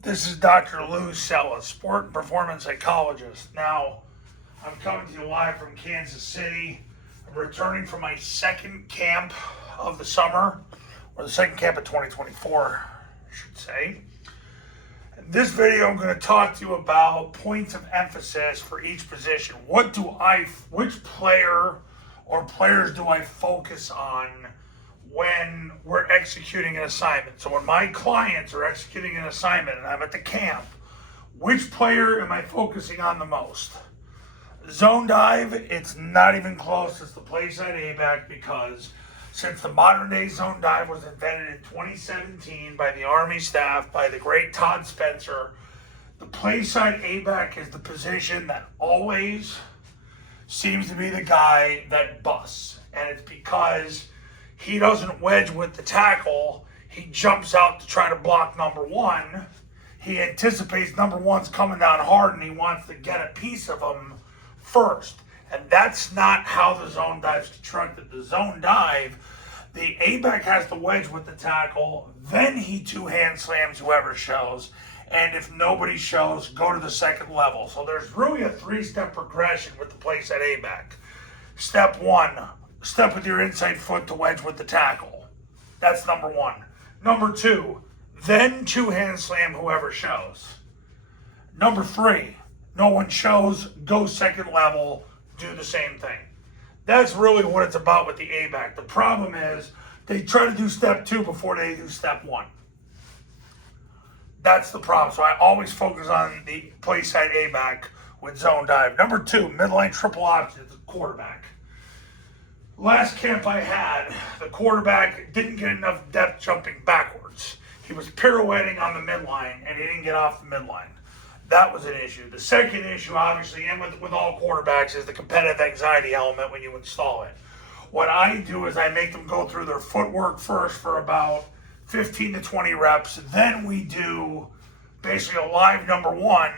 This is Dr. Lou Cella, sport and performance psychologist. Now, I'm coming to you live from Kansas City. I'm returning from my second camp of the summer, or the second camp of 2024, I should say. In this video, I'm going to talk to you about points of emphasis for each position. Which player or players do I focus on when we're executing an assignment? So when my clients are executing an assignment and I'm at the camp, which player am I focusing on the most? Zone dive, it's not even close. It's the play side A-back, because since the modern day zone dive was invented in 2017 by the Army staff, by the great Todd Spencer, the play side A-back is the position that always seems to be the guy that busts. And it's because he doesn't wedge with the tackle. He jumps out to try to block number one. He anticipates number one's coming down hard and he wants to get a piece of him first. And that's not how the zone dive's constructed. The zone dive, the A-back has to wedge with the tackle, then he two-hand slams whoever shows, and if nobody shows, go to the second level. So there's really a three-step progression with the place at A-back. Step one, step with your inside foot to wedge with the tackle. That's number one. Number two, then two-hand slam whoever shows. Number three, no one shows, go second level, do the same thing. That's really what it's about with the A-back. The problem is they try to do step two before they do step one. That's the problem. So I always focus on the play side A-back with zone dive. Number two, midline triple option, the quarterback. Last camp I had, the quarterback didn't get enough depth jumping backwards. He was pirouetting on the midline and he didn't get off the midline. That was an issue. The second issue, obviously, and with all quarterbacks, is the competitive anxiety element when you install it. What I do is I make them go through their footwork first for about 15 to 20 reps. Then we do basically a live number one.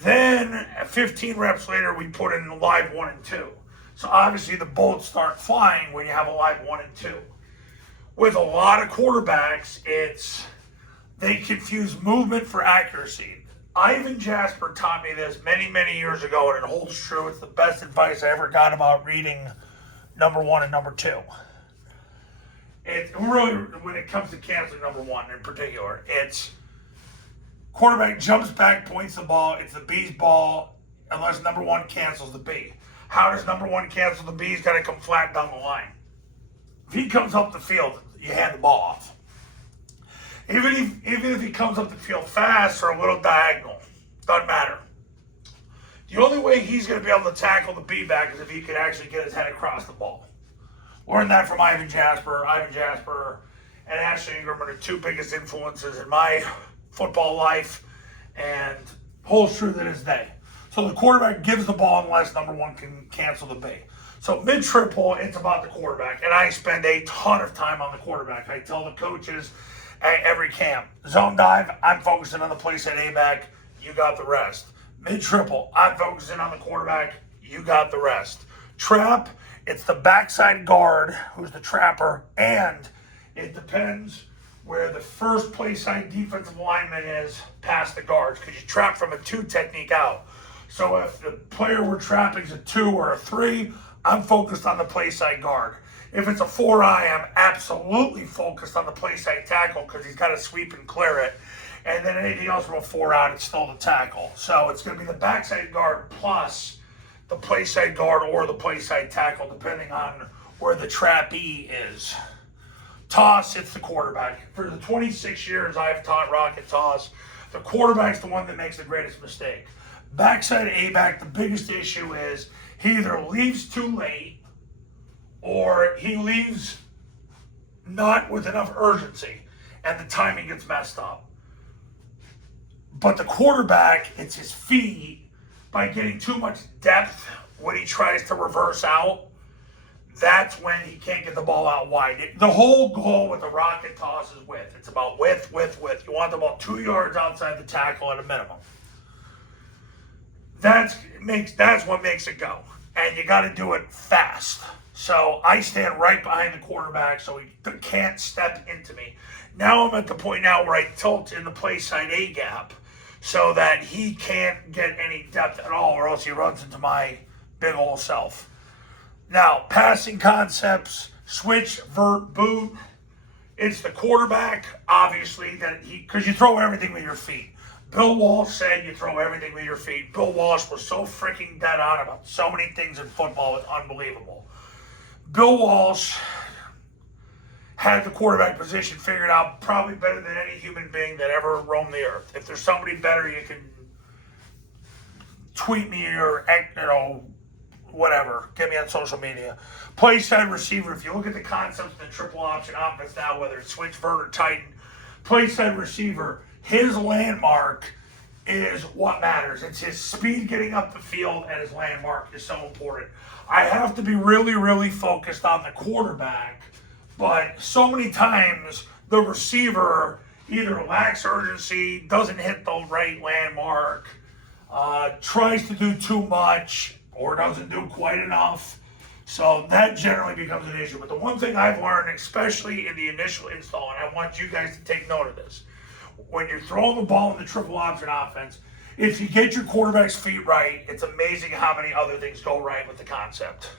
Then 15 reps later, we put in live one and two. So obviously the bolts start flying when you have a live one and two. With a lot of quarterbacks, they confuse movement for accuracy. Ivan Jasper taught me this many, many years ago, and it holds true. It's the best advice I ever got about reading number one and number two. It really, when it comes to canceling number one in particular, it's quarterback jumps back, points the ball. It's the B's ball unless number one cancels the B. How does number one cancel the B? He's got to come flat down the line. If he comes up the field, you hand the ball off. Even if he comes up the field fast or a little diagonal, doesn't matter. The only way he's going to be able to tackle the B back is if he could actually get his head across the ball. Learned that from Ivan Jasper. Ivan Jasper and Ashley Ingram are the two biggest influences in my football life, and holds true to this day. So the quarterback gives the ball unless number one can cancel the B. So mid-triple, it's about the quarterback, and I spend a ton of time on the quarterback. I tell the coaches at every camp, zone dive, I'm focusing on the place at A-back, you got the rest. Mid-triple, I'm focusing on the quarterback, you got the rest. Trap, it's the backside guard who's the trapper, and it depends where the first play side defensive lineman is past the guards, because you trap from a two technique out. So if the player we're trapping is a two or a three, I'm focused on the play side guard. If it's a 4-eye, I'm absolutely focused on the play side tackle because he's got to sweep and clear it. And then anything else from a 4-out, it's still the tackle. So it's going to be the backside guard plus the play side guard or the play side tackle, depending on where the trappee is. Toss, it's the quarterback. For the 26 years I've taught rocket toss, the quarterback's the one that makes the greatest mistake. Backside A-back, the biggest issue is he either leaves too late or he leaves not with enough urgency and the timing gets messed up. But the quarterback, it's his feet. By getting too much depth when he tries to reverse out, that's when he can't get the ball out wide. The whole goal with the rocket toss is width. It's about width. You want the ball 2 yards outside the tackle at a minimum. That's what makes it go. And you got to do it fast. So I stand right behind the quarterback so he can't step into me. Now I'm at the point now where I tilt in the play side A gap so that he can't get any depth at all, or else he runs into my big old self. Now, passing concepts, switch, vert, boot. It's the quarterback, obviously, because you throw everything with your feet. Bill Walsh said you throw everything with your feet. Bill Walsh was so freaking dead on about so many things in football, it's unbelievable. Bill Walsh had the quarterback position figured out probably better than any human being that ever roamed the earth. If there's somebody better, you can tweet me or, whatever. Get me on social media. Play side receiver. If you look at the concepts of the triple option offense now, whether it's switch, vert, or tighten, play side receiver, his landmark is what matters. It's his speed getting up the field, and his landmark is so important. I have to be really, really focused on the quarterback, but so many times the receiver either lacks urgency, doesn't hit the right landmark, tries to do too much, or doesn't do quite enough. So that generally becomes an issue. But the one thing I've learned, especially in the initial install, and I want you guys to take note of this, when you're throwing the ball in the triple option offense, if you get your quarterback's feet right, it's amazing how many other things go right with the concept.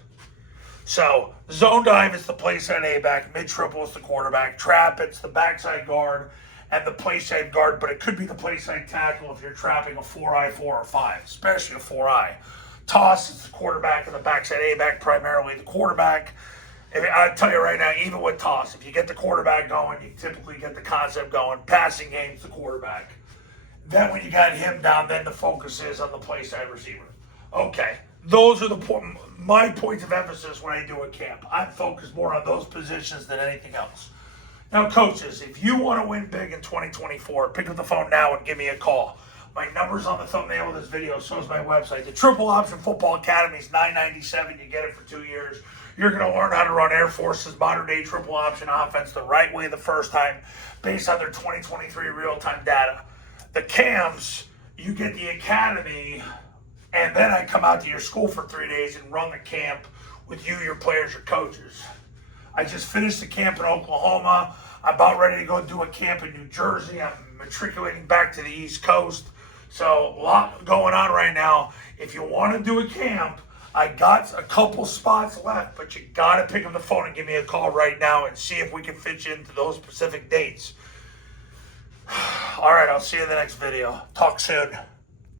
So zone dive is the play side A back, mid triple is the quarterback, trap it's the backside guard and the play side guard, but it could be the play side tackle if you're trapping a 4-eye, 4 or 5, especially a 4-eye. Toss is the quarterback and the backside A back, primarily the quarterback. I tell you right now, even with toss, if you get the quarterback going, you typically get the concept going. Passing game's the quarterback. Then when you got him down, then the focus is on the play side receiver. Okay, those are my points of emphasis when I do a camp. I'm focused more on those positions than anything else. Now, coaches, if you want to win big in 2024, pick up the phone now and give me a call. My number's on the thumbnail of this video, so is my website. The Triple Option Football Academy is $9.97. You get it for 2 years. You're going to learn how to run Air Force's modern-day triple option offense the right way the first time based on their 2023 real-time data. The camps, you get the academy, and then I come out to your school for 3 days and run the camp with you, your players, your coaches. I just finished the camp in Oklahoma. I'm about ready to go do a camp in New Jersey. I'm matriculating back to the East Coast. So a lot going on right now. If you want to do a camp, I got a couple spots left, but you got to pick up the phone and give me a call right now and see if we can fit you into those specific dates. All right, I'll see you in the next video. Talk soon.